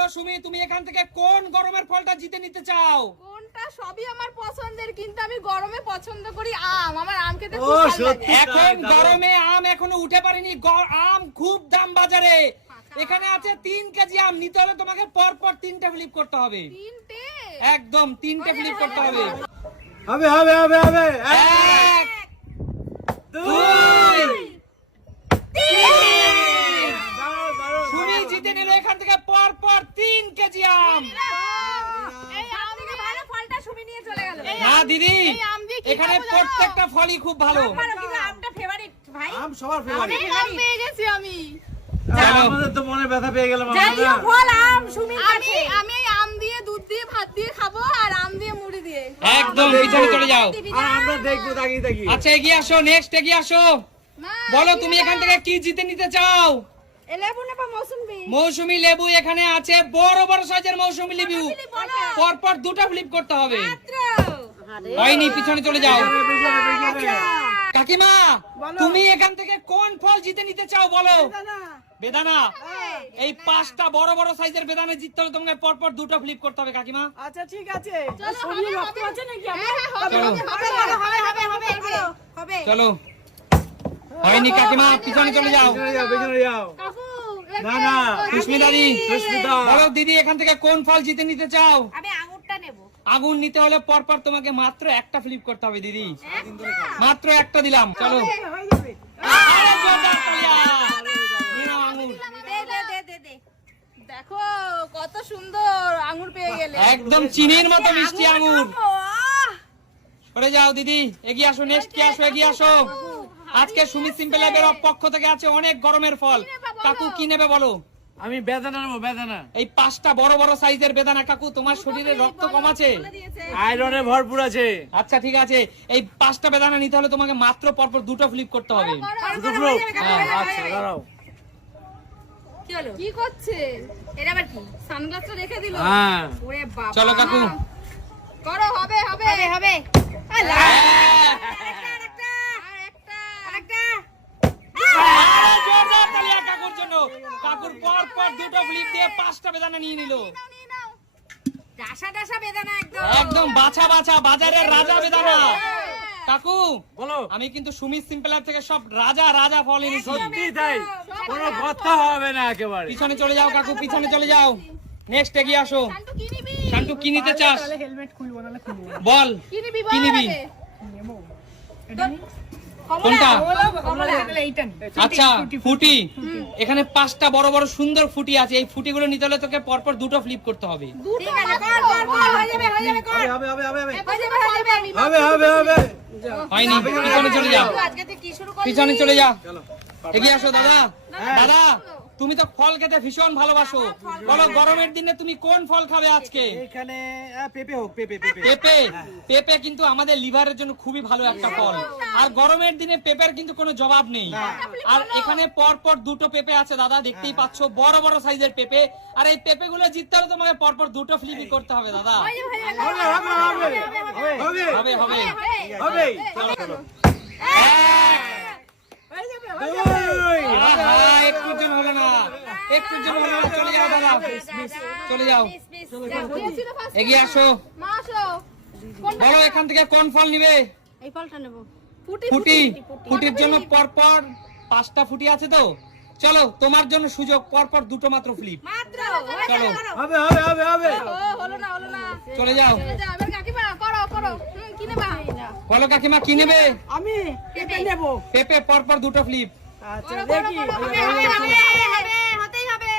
বলো সুমি তুমি এখান থেকে কোন গরমের ফলটা জিতে নিতে চাও? কোনটা? সবই আমার পছন্দের কিন্তু আমি গরমে পছন্দ করি আম। আমার আম খেতে খুব ভালো লাগে। এখন গরমে আম এখনও উঠে পারেনি আম খুব দাম বাজারে। এখানে আছে তিন কেজি আম। নিতে হলে তোমাকে পর পর তিনটে ফ্লিপ করতে হবে। তিনটে? একদম তিনটে ফ্লিপ করতে হবে। হবে হবে হবে হবে। এক দুই তিন দাঁড়াও, দাঁড়াও, জিতে নিল এখান থেকে? পর পর তিন কেজি আম। এই আম থেকে ভালো ফলটা সুমি নিয়ে চলে গেল। না দিদি এখানে প্রত্যেকটা ফলই খুব ভালো। আমটা ফেভারিট ভাই। আম সবার ফেভারিট অনেক আম পেয়ে গেছি আমি। আমাদের তো মনে ব্যথা পেয়ে গেলাম যাই আমরা। হোক, ফল আম সুমির আমি আমি আম দিয়ে দুধ দিয়ে ভাত দিয়ে খাব আর আম দিয়ে মুড়ি দিয়ে। একদম পিছনে চলে যাও। আর আমরা দেখব তাকিয়ে তাকিয়ে। আচ্ছা এগিয়ে আসো নেক্সট এগিয়ে আসো। বলো তুমি এখান থেকে কি জিতে নিতে চাও? মৌসুমী। লেবু এখানে আছে বড় বড় সাইজের মৌসুমী লেবু। বলো পর পর দুটো ফ্লিপ করতে হবে। হয়নি পিছনে চলে যাও। পিছনে। কাকিমা তুমি এখান থেকে কোন ফল জিতে নিতে চাও বলো? বেদানা। এই পাঁচটা বড় বড় সাইজের বেদানা জিততে হলে তোমাকে পর পর দুটো ফ্লিপ করতে হবে কাকিমা। আচ্ছা ঠিক আছে। হ্যাঁ, হ্যাঁ, চলো। হবে, হবে, হবে, হবে, হবে, হবে, হবে। চলো হয়নি কাকিমা পিছনে চলে যাও। পিছনে না, না। সুস্মিতা দি সুস্মিতা। বলো দিদি এখান থেকে কোন ফল জিতে নিতে চাও? আমি আঙুরটা নেব। আগুন নিতে হলে পর পর তোমাকে মাত্র একটা ফ্লিপ করতে হবে দিদি। মাত্র একটা দিলাম চলো। হয়ে। দেখো কত সুন্দর আঙুর পেয়ে গেলে। একদম চিনির মতো মিষ্টি আঙুর! করে যাও দিদি এগিয়ে আসো নেক্সট কি আসো এগিয়ে আসো আজকে সুমিত সিম্পল ল্যাবের পক্ষ থেকে আছে অনেক গরমের ফল। কাকু কি নেবে বলো? আমি বেদানা নেব বেদানা। এই পাঁচটা বড় বড় সাইজের বেদানা কাকু তোমার শরীরে রক্ত কম আছে? আয়রনে ভরপুর আছে। আচ্ছা ঠিক আছে। এই পাঁচটা বেদানা নিতে হলে তোমাকে মাত্র পরপর দুটো ফ্লিপ করতে হবে। হ্যাঁ আচ্ছা দাঁড়াও। কি হলো? কি করছে? এটা আবার কি? সানগ্লাসটা রেখে দিল? হ্যাঁ। ওরে বাবা। চলো কাকু। করো হবে হবে। হবে হবে আরে জোরদার তালিয়া কাকুর জন্য। কাকুর পর পর দুটো ফ্লিপ দিয়ে পাঁচটা বেদানা নিয়ে নিল। একদম। একদম বাছা বাছা বাজারের রাজা বেদানা। কাকু বলো। আমি কিন্তু সুমিত সিম্পল অ্যাপ থেকে সব রাজা রাজা ফল এনেছি। সত্যি তাই? কোনো কথা হবে না একেবারে। পিছনে চলে যাও কাকু পিছনে চলে যাও। নেক্সট এগিয়ে আসো। শান্টু কি নিবি? শান্টু কি নিতে চাস? বল কি নিবি কোনটা? আচ্ছা ফুটি এখানে পাঁচটা বড় বড় সুন্দর ফুটি আছে। এই ফুটিগুলো নিতে হলে তোকে পরপর দুটো ফ্লিপ করতে হবে। দুটো কর কর কর হয়ে যাবে হয়ে যাবে কর। হবে হবে হবে হবে। হয়ে যাবে হয়ে যাবে আমি হবে হবে হবে হয়নি পিছনে চলে যাও আজকে তুই কি শুরু করলি? পিছনে চলে যা। এগিয়ে আসো দাদা। দাদা তুমি তো ফল খেতে ভীষণ ভালোবাসো। বলো গরমের দিনে তুমি কোন ফল খাবে আজকে? এখানে পেঁপে হোক পেঁপে পেঁপে। পেঁপে? পেঁপে কিন্তু আমাদের লিভারের জন্য খুবই ভালো একটা ফল। আর গরমের দিনে পেঁপের কিন্তু কোনো জবাব নেই। আর এখানে পর পর দুটো পেঁপে আছে দাদা দেখতেই পাচ্ছ বড় বড় সাইজের পেঁপে। আর এই পেঁপে গুলো জিততে হলে তোমাকে পর পর দুটো ফ্লিপই করতে হবে দাদা। হয়ে হয়ে হবে হবে হবে হবে হলো না। হলো না চলে যাও দাদা চলে যাও। এগিয়ে আসো। বলো এখান থেকে কোন ফল নিবে? এই ফলটা নেব। ফুটি ফুটি ফুটির জন্য পরপর পাঁচটা ফুটি আছে তো? চলো তোমার জন্য সুযোগ পরপর দুটো মাত্র ফ্লিপ চলো। হবে হবে হবে হবে। চলে যাও। বলো কাকিমা কি নেবে? আমি পেঁপে নেব। পেঁপে পরপর দুটো ফ্লিপ আচ্ছা দেখি।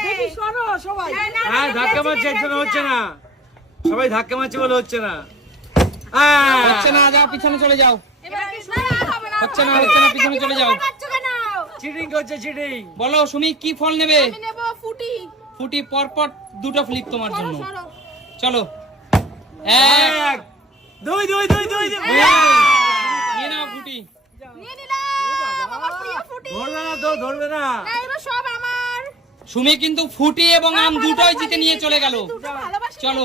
দেখি শোনো সবাই। হ্যাঁ ধাক্কা মারছে একজন হচ্ছে না। সবাই ধাক্কা মারছে বলে হচ্ছে না। হ্যাঁ। হচ্ছে না যাও পিছনে চলে যাও। হচ্ছে না হচ্ছে না পিছনে চলে যাও। চিটিং করছে চিটিং বলো সুমি কি ফল নেবে? আমি নেব ফুটি। ফুটি পর দুটো ফ্লিপ তোমার জন্য। সরো। চলো। এক দুই দুই দুই দুই দুই। নিয়ে নাও ফুটি নিয়ে নিলাম। আমার প্রিয় ফুটি। ধরবে না তো ধরবে না। না এবার সব আমার। সুমি কিন্তু ফুটি এবং আম দুটোই জিতে নিয়ে চলে গেল। চলো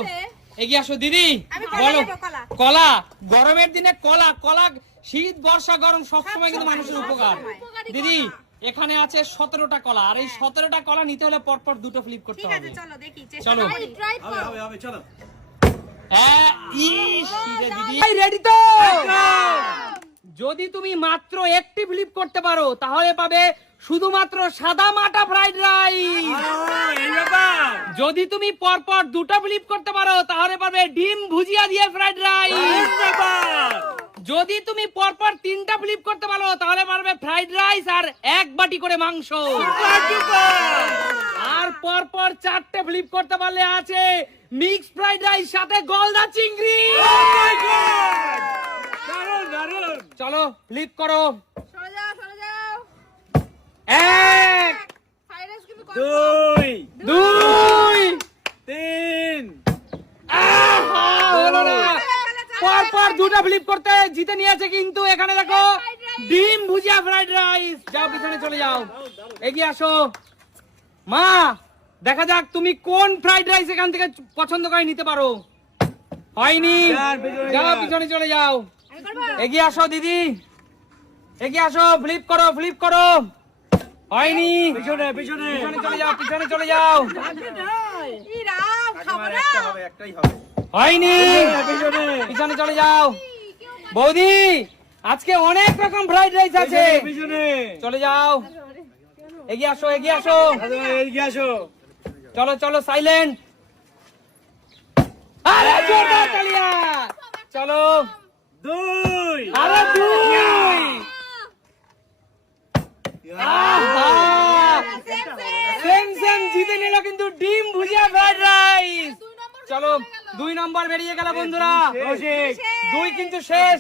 এগিয়ে আসো দিদি কলা বলো। কলা। কলা গরমের দিনে কলা কলা শীত বর্ষা গরম সবসময় কিন্তু মানুষের উপকার। দিদি এখানে আছে সতেরোটা কলা আর এই সতেরোটা কলা নিতে হলে পরপর দুটো ফ্লিপ করতে হবে। চলো দেখি চলো। রেডি তো? যদি তুমি মাত্র একটি ফ্লিপ করতে পারো তাহলে পাবে শুধুমাত্র সাদা মাটা ফ্রাইড রাইস যদি তুমি পরপর দুটো ফ্লিপ করতে পারো তাহলে পাবে ডিম ভুজিয়া দিয়ে ফ্রাইড এই রাইস যদি তুমি পরপর তিনটা ফ্লিপ করতে পারো তাহলে পারবে ফ্রাইড রাইস আর এক বাটি করে মাংস। আর পরপর চারটে ফ্লিপ করতে পারলে আছে মিক্স ফ্রাইড রাইস সাথে গলদা চিংড়ি। চলো ফ্লিপ করো। এক। দুই দুই তিন আহা, হলো না। পরপর দুটো ফ্লিপ করতে জিতে নিয়েছে কিন্তু এখানে দেখো ডিম ভুজিয়া ফ্রাইড রাইস যাও পিছনে চলে যাও। এগিয়ে আসো। মা দেখা যাক তুমি কোন ফ্রাইড রাইস এখান থেকে পছন্দ করে নিতে পারো। হয়নি। যাও পিছনে চলে যাও। এগিয়ে আসো দিদি। এগিয়ে আসো ফ্লিপ করো ফ্লিপ করো। হয়নি। পিছনে পিছনে। পিছনে চলে যাও পিছনে চলে যাও। একটাই হবে। হয়নি পিছনে পিছনে চলে যাও। বৌদি আজকে অনেক রকম ফ্রাইড রাইস আছে। চলে যাও। এগিয়ে আসো এগিয়ে আসো। এদিকে আসো। চলো চলো সাইলেন্ট আরে জোরদার তালিয়া। চলো। দুই। আরে দুই। সেম সেম জিতে নিল কিন্তু ডিম ভুজিয়া ফ্রাইড রাইস চলো দুই নম্বর বেরিয়ে গেল বন্ধুরা। দুই কিন্তু শেষ।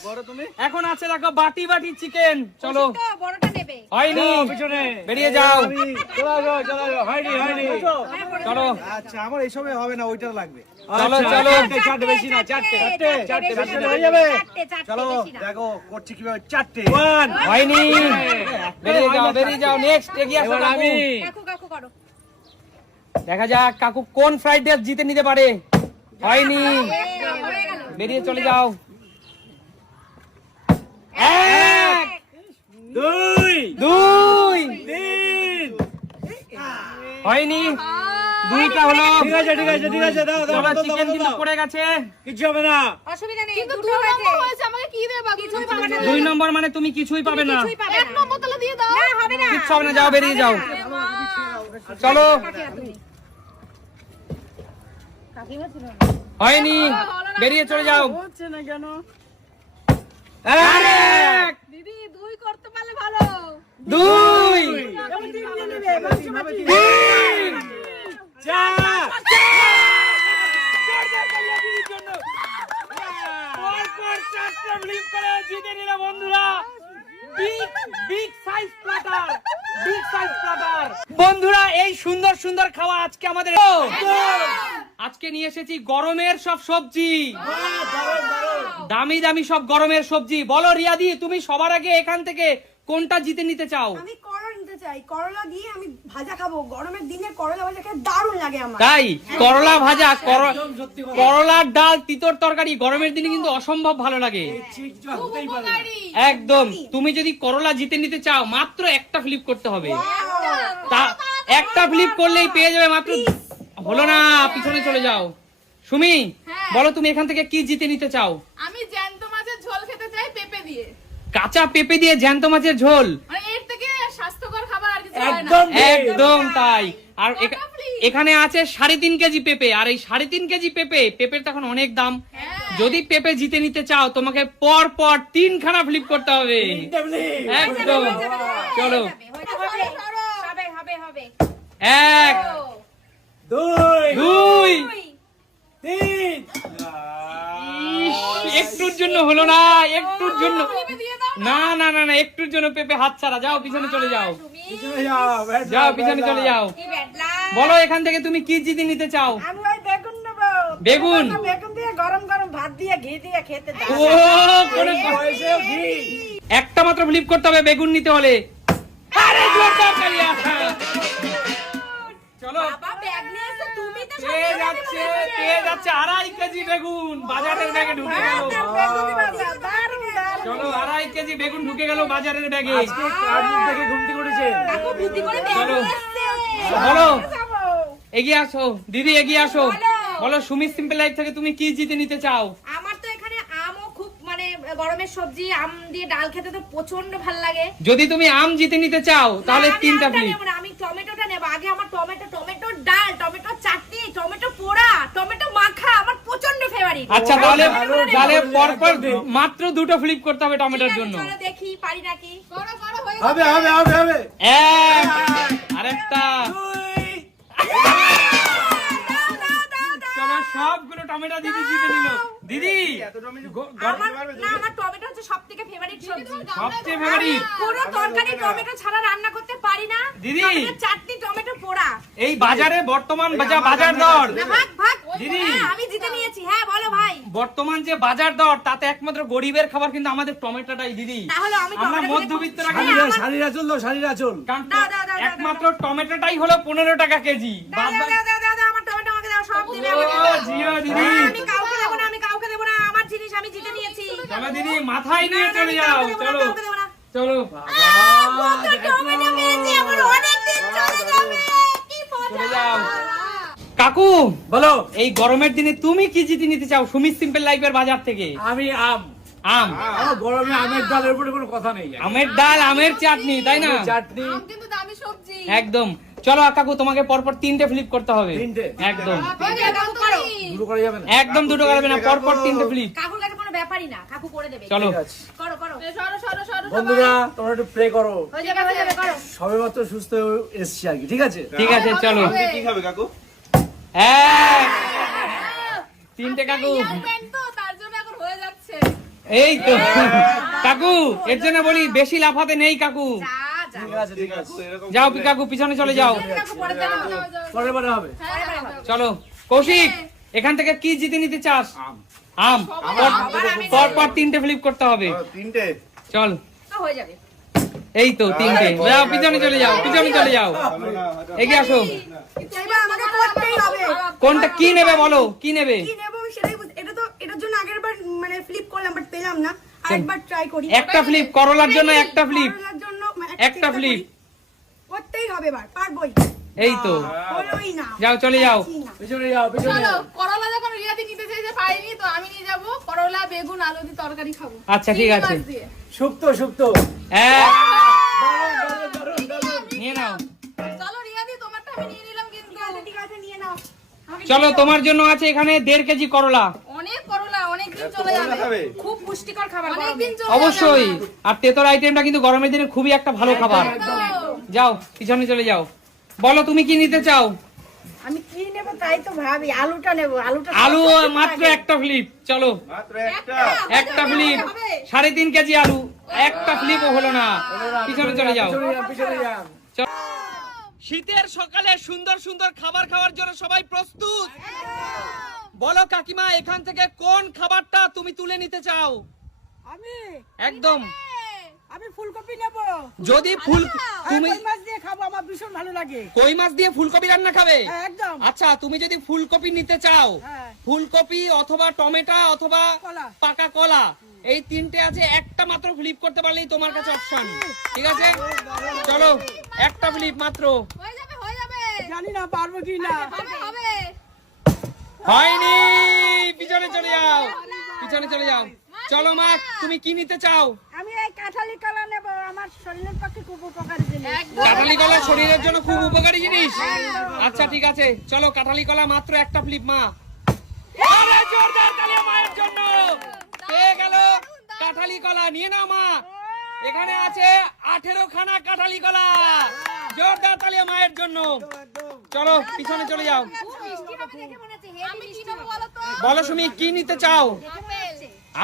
এখন আছে দেখো বাটি বাটি চিকেন। চলো। তো বড়টা নেবে। হয়নি। পিছনে। বেরিয়ে যাও। চলো যাও চলো যাও হয়নি হয়নি। চলো। আচ্ছা আমার এইসবে হবে না ওইটার লাগবে। চলো, চলো। চারটে চারটে বেশি না চারটে চারটে, চারটে চারটে বেশি হয়ে যাবে। চারটে, চারটে, চলো দেখো করছি কীভাবে চারটে। ওয়ান। হয়নি। বেরিয়ে যাও বেরিয়ে যাও। নেক্সট এগিয়ে আসো আমি কাকু কাকু করো। দেখা যাক কাকু কোন ফ্রাইড রাইস জিতে নিতে পারে। হয়নি। হয়ে। বেরিয়ে চলে যাও। এক দুই দুই। তিন। হয়নি। দুইটা হলো। ঠিক আছে ঠিক আছে ঠিক আছে দাও দাও চিকেন কিন্তু পড়ে গেছে। কিচ্ছু হবে না। অসুবিধা নেই কিন্তু দুই নম্বর হয়েছে। হয়েছে আমাকে কি দেবা কিছুই পাবে না দুই নম্বর মানে তুমি কিছুই পাবে না। কিছুই এক নম্বর তাহলে দিয়ে দাও। না, হবে না। কিচ্ছু হবে না যাও বেরিয়ে যাও। চলো। হয়নি। বেরিয়ে চলে যাও। হচ্ছে না কেন? দিদি দুই করতে পারলে ভালো। দুই! তিন দিয়ে নেবে মাংস বাটি। তিন চার পরপর চারটে করে জিতে নিল বন্ধুরা big big size platter big size platter বন্ধুরা এই সুন্দর সুন্দর খাওয়া আজকে আমাদের আজকে নিয়ে এসেছি গরমের সব সবজি। দামি দামি সব গরমের সবজি। বলো রিয়াদি তুমি সবার আগে এখান থেকে কোনটা জিতে নিতে চাও? আমি করলা নিতে চাই। করলা দিয়ে আমি ভাজা খাব। গরমের দিনে করলা ভাজা খেতে দারুণ লাগে আমার। তাই? করলা ভাজা করলার ডাল তিতর তরকারি গরমের দিনে কিন্তু অসম্ভব ভালো লাগে। একদম। তুমি যদি করলা জিতে নিতে চাও মাত্র একটা ফ্লিপ করতে হবে। তা একটা ফ্লিপ করলেই পেয়ে যাবে মাত্র হলো না পিছনে চলে যাও। সুমি বলো তুমি এখান থেকে কি জিতে নিতে চাও? আমি জ্যান্ত মাছের ঝোল খেতে চাই পেঁপে দিয়ে। কাঁচা পেঁপে দিয়ে জ্যান্ত মাছের ঝোল? মানে এর থেকে স্বাস্থ্যকর খাবার আর কিছু হয় না। একদম একদম তাই। আর? এখানে আছে সাড়ে তিন কেজি পেঁপে। আর এই সাড়ে তিন কেজি পেঁপে পেঁপের তো এখন অনেক দাম। হ্যাঁ। যদি পেঁপে জিতে নিতে চাও তোমাকে পর পর তিনখানা ফ্লিপ করতে হবে। একদম। চলো। হবে হবে হবে। এক। দুই দুই। তিন। একটুর জন্য হলো না একটুর জন্য। না না না না একটুর জন্য পেঁপে হাত ছাড়া। যাও পিছনে চলে যাও। যাও যাও পিছনে চলে যাও। বলো এখান থেকে তুমি কি জিতে নিতে চাও? বেগুন বেগুন? বেগুন দিয়ে গরম গরম ভাত দিয়ে ঘি দিয়ে খেতে ও দারুণ কোনো পয়সা ঘি। একটা মাত্র ফ্লিপ করতে হবে বেগুন নিতে হলে। আরে জোরদার পেয়ে যাচ্ছে পেয়ে যাচ্ছে আড়াই কেজি বেগুন। বাজারের ব্যাগে ঢুকে গেল। দারুণ দারুণ। চলো আড়াই কেজি বেগুন ঢুকে গেল বাজারের ব্যাগে। থেকে চলো। বলো এগিয়ে আসো। দিদি এগিয়ে আসো। বলো সুমিত সিম্পল লাইফ থেকে তুমি কি জিতে নিতে চাও? আমার তো এখানে আমও খুব মানে গরমের সবজি আম দিয়ে ডাল খেতে তো প্রচণ্ড ভালো লাগে। যদি তুমি আম জিতে নিতে চাও তাহলে তিনটা আমি টমেটোটা নেব। আগে আমার টমেটো টমেটো ডাল টমেটো চাটনি টমেটো পোড়া টমেটো মাখা আমার প্রচণ্ড ফেভারিট আচ্ছা তাহলে তাহলে পরপর মাত্র দুটো ফ্লিপ করতে হবে টমেটোর জন্য। চলো দেখি পারি নাকি? করো করো হয়ে হবে হবে হবে হবে। এক আরেকটা। সবগুলো টমেটো দিদি জিতে নিল। দিদি আমার না আমার টমেটো হচ্ছে সবথেকে ফেভারিট সবজি। সবচেয়ে ফেভারিট পুরো তরকারি টমেটো ছাড়া রান্না করতে পারি না। দিদি। চাটনি টমেটো পোড়া। এই বাজারে বর্তমান বাজার বাজার দর। ভাগ ভাগ। দিদি। হ্যাঁ, আমি জিতে নিয়েছি। হ্যাঁ বলো ভাই। বর্তমান যে বাজার দর তাতে একমাত্র গরিবের খাবার কিন্তু আমাদের টমেটোটাই দিদি। তাহলে আমি আমরা মধ্যবিত্তরা শাড়িরা শাড়িরা চল দাও, একমাত্র টমেটোটাই হলো পনেরো টাকা কেজি। বাদ সব দিবে ও, আমাকে। দাও। জিও দিদি। আমি কাউকে দেবো না, আমি কাউকে দেবো না, আমার জিনিস আমি জিতে নিয়েছি। চলো দিদি মাথায় নিয়ে না, না, চলে যাও কাউকে দেবো না, চলো। কাউকে দেবো না। চলো। কত টমেটো পেয়েছি, আমার অনেক দিন চলে যাবে। কি চলে যাও। কাকু বলো এই গরমের দিনে তুমি কি জিতে নিতে চাও সুমিত সিম্পল লাইফের বাজার থেকে? আমি আম। আম। আমার গরমে আমের ডালের উপরে কোনো কথা নেই। আমের ডাল আমের চাটনি তাই না? চাটনি। আম কিন্তু দামি সবজি। একদম। চলো কাকু তোমাকে পরপর তিনটে ফ্লিপ করতে হবে। তিনটে? একদম। হয়ে একদম দুটো করবে না পরপর তিনটে ফ্লিপ কাকুর কাছে কোনো ব্যাপারই না কাকু করে দেবে। চলো। করো করো। সরো সরো সরো বন্ধুরা তোমরা একটু প্রে করো। হয়ে যাবে হয়ে যাবে করো। সবে মাত্র সুস্থ হয়ে এসছি আর কি ঠিক আছে? ঠিক আছে চলো। কি খাবে কাকু। এক তিনটে কাকু। ব্যান্ড তো তার জন্য এখন হয়ে যাচ্ছে। এই তো। কাকু এর জন্য বলি বেশি লাফাতে নেই কাকু। যাও। পি কাকু পিছনে চলে যাও। পরে পরের বারে হবে। হ্যাঁ, হ্যাঁ, যাও। চলো। কৌশিক এখান থেকে কি জিতে নিতে চাস? আম। পর পর তিনটে ফ্লিপ করতে হবে। তিনটে? চল। হয়ে যাবে। এই তো তিনটে। যাও পিছনে চলে যাও পিছনে চলে যাও। এগিয়ে আসো। হবে। কোনটা কি নেবে বলো? কি নেবে? কি নেব আমি এটা তো এটার জন্য আগের মানে ফ্লিপ করলাম বাট পেলাম না। আরেকবার ট্রাই করি। একটা ফ্লিপ করলার জন্য একটা ফ্লিপ একটা। করি। করতেই হবে এবার পারবোই। এই তো। হলোই না যাও চলে যাও। পিছনে যাও পিছনে চলো যাও। করলা যখন রিয়াদি নিতে চাইছে পাইনি তো আমি নিয়ে যাব। করলা বেগুন আলু দিয়ে তরকারি খাব। আচ্ছা ঠিক আছে। সুপ্ত সুপ্ত। এক। নিয়ে নাও। চলো রিয়াদি তোমারটা আমি নিয়ে নিলাম কিন্তু। ঠিক আছে ঠিক আছে নিয়ে নাও। চলো তোমার জন্য আছে এখানে দেড় কেজি করলা। অনেক করলা অনেক দিন চলে যাবে। খুব পুষ্টিকর খাবার অবশ্যই। আর তেতর আইটেমটা কিন্তু গরমের দিনে খুবই একটা ভালো খাবার। যাও পিছনে চলে যাও। বলো তুমি কি নিতে চাও? আমি কি নেব তাই তো ভাবি আলুটা নেব আলুটা আলু মাত্র একটা ফ্লিপ চলো। মাত্র একটা একটা। ফ্লিপ সাড়ে তিন কেজি আলু একটা ফ্লিপও হলো না। পিছনে চলে যাও। পিছনে যাও। শীতের সকালে সুন্দর সুন্দর খাবার খাওয়ার জন্য সবাই প্রস্তুত। বলো কাকিমা এখান থেকে কোন খাবারটা তুমি তুলে নিতে চাও? আমি? একদম। আমি ফুলকপি নেব। যদি ফুল তুমি মাছ দিয়ে খাব? আমার ভীষণ ভালো লাগে। কই মাছ দিয়ে ফুলকপি রান্না খাবে? হ্যাঁ, একদম। আচ্ছা তুমি যদি ফুলকপি নিতে চাও হ্যাঁ। ফুলকপি অথবা টমেটো অথবা পাকা কলা এই তিনটে আছে একটা মাত্র ফ্লিপ করতে পারলেই তোমার কাছে অপশন ঠিক আছে? চলো একটা ফ্লিপ মাত্র। হয়ে যাবে হয়ে যাবে। জানি না পারব কি না। হবে হবে। হয়নি। পিছনে চলে যাও। পিছনে চলে যাও। চলো মা তুমি কি নিতে চাও? আমি এই কাঁঠালি কলা নেব। আমার শরীরের পক্ষে খুব উপকারী জিনিস। একদম। কাঁঠালি কলা শরীরের জন্য খুব উপকারী জিনিস? আচ্ছা ঠিক আছে। চলো কাঁঠালি কলা মাত্র একটা ফ্লিপ মা। আরে জোরদার তালি মায়ের জন্য পেয়ে গেল কাঁঠালি কলা। নিয়ে নাও মা। এখানে আছে আঠেরো খানা কাঁঠালি কলা। জোরদার তালি মায়ের জন্য। চলো পিছনে চলে যাও। বলো তো? বলো সুমি কি নিতে চাও? আপেল।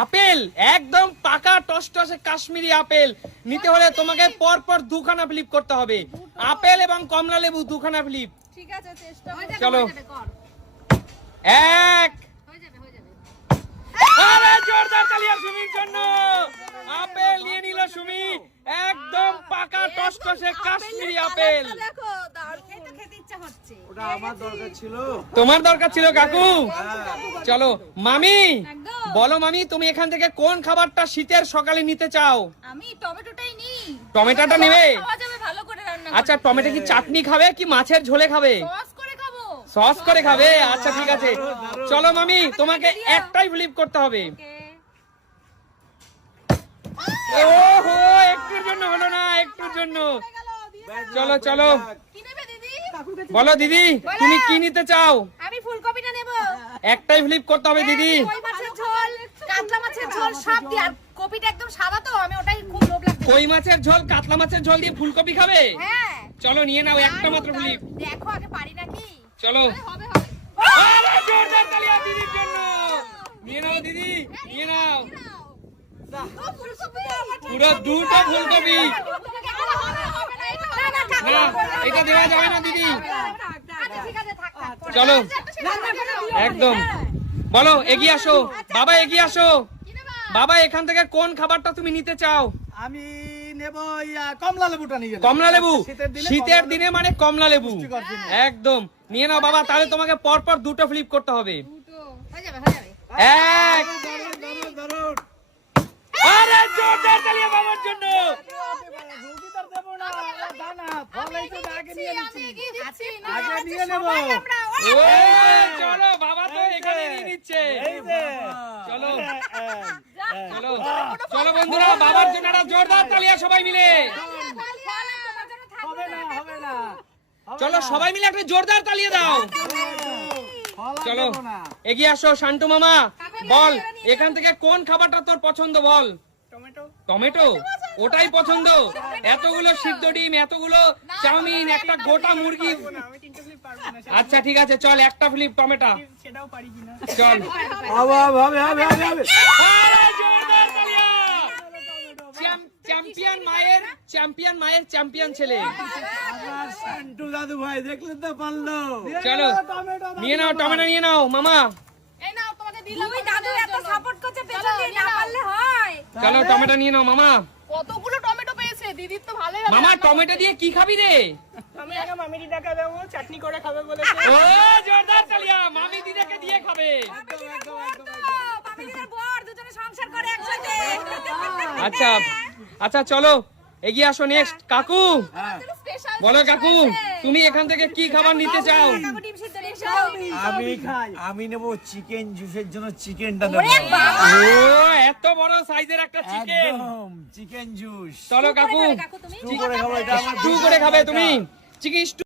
আপেল? একদম পাকা টসটসে কাশ্মীরি আপেল। নিতে হলে তোমাকে পর পর দুখানা ফ্লিপ করতে হবে। আপেল এবং কমলা লেবু দুখানা ফ্লিপ। ঠিক আছে চেষ্টা করো। যাবে, চলো। হয়ে। এক। যাবে, আরে জোরদার তালিয়া সুমির জন্য। আপেল নিয়ে নিল সুমি একদম পাকা টসটসে কাশ্মীরি আপেল। দেখো দারুণ খেতে খেতে ইচ্ছা হচ্ছে। ওটা আমার দরকার ছিল। তোমার দরকার ছিল কাকু? চলো মামি বলো মামি তুমি এখান থেকে কোন খাবারটা শীতের সকালে নিতে চাও? আমি টমেটোটাই নিই। টমেটোটা নেবে? ভালো করে আচ্ছা টমেটো কি চাটনি খাবে কি মাছের ঝোলে খাবে? সস করে খাব। সস করে খাবে? আচ্ছা ঠিক আছে। চলো মামি তোমাকে একটাই বিলিভ করতে হবে ওহো একটুর জন্য হলো না একটুর জন্য। চলো চলো। বলো দিদি তুমি কি নিতে চাও? আমি ফুলকপিটা নেব। একটাই ফ্লিপ করতে হবে দিদি। কই মাছের ঝোল? কাতলা মাছের ঝোল দিয়ে আর কপিটা একদম সাদা তো আমি ওটাই খুব লোভ লাগছে। কই মাছের ঝোল? কাতলা মাছের ঝোল দিয়ে ফুলকপি খাবে? হ্যাঁ। চলো নিয়ে নাও একটা মাত্র ফ্লিপ দেখো আগে পারি নাকি? চলো। হবে হবে। আরে জোরদার তালিয়া দিদির জন্য। নিয়ে নাও দিদি। নিয়ে নাও। পুরো দুটো ফুলকপি। না এটা দেওয়া যাবে না দিদি। চলো। একদম। বলো এগিয়ে আসো। বাবা এগিয়ে আসো। বাবা এখান থেকে কোন খাবারটা তুমি নিতে চাও? আমি নেব ইয়া কমলা লেবুটা নিয়ে কমলা লেবু? শীতের দিনে মানে কমলা লেবু। একদম। নিয়ে নাও বাবা তাহলে তোমাকে পরপর দুটো ফ্লিপ করতে হবে হয়ে যাবে হয়ে যাবে এক দারুণ, দারুণ, দারুণ। আরে জোরদার তালিয়া বাবার জন্য রুগী তো দেবো না, দাও না, ফল এই তো আগে নিয়ে নিচ্ছি। এগিয়ে দিচ্ছি না আগে নিয়ে নেব। ও চলো বাবা তো এখানে নিয়ে নিচ্ছে এই যে। চলো চলো চলো বন্ধুরা বাবার জন্য একটা জোরদার তালিয়া সবাই মিলে হবে না, হবে না। হবে চলো সবাই মিলে একটা জোরদার তালিয়ে দাও। চলো এগিয়ে আসো শান্তু মামা। বল এখান থেকে কোন খাবারটা তোর পছন্দ বল? টমেটো। ওটাই পছন্দ। এতগুলো সিদ্ধ ডিম এতগুলো চাউমিন একটা গোটা মুরগি। আচ্ছা ঠিক আছে চল একটা ফ্লিপ টমেটো। চল। হবে, হবে, হবে, হবে, হবে, হবে। আরে জোরদার তালিয়া চ্যাম- চ্যাম্পিয়ন মায়ের চ্যাম্পিয়ন মায়ের চ্যাম্পিয়ন ছেলে। শান্টু দাদু ভাই দেখলেন তো পারল। চলো নিয়ে নাও টমেটো নিয়ে নাও মামা। এই নাও তোমাকে দিলাম দুই দাদু এত সাপোর্ট করছে পেছন চলো, হয়। টমেটো নিয়ে নাও মামা। কতগুলো টমেটো পেয়েছে? দিদির তো ভালোই হবে। মামা টমেটো দিয়ে কি খাবি রে? আমি আগে মামি দিদাকে দেবো চাটনি করে খাবে বলে ও জোরদার তালিয়া মামি দিদাকে দিয়ে খাবে। করে একসাথে আচ্ছা আচ্ছা চলো। এগিয়ে আসো নেক্সট কাকু বলো কাকু তুমি এখান থেকে কি খাবার নিতে চাও? আমি আমি নেব চিকেন জুসের জন্য চিকেনটা নেব। ও এত বড় সাইজের একটা চিকেন চিকেন জুস চলো কাকু কাকু করে খাব স্টু করে খাবে তুমি। চিকেন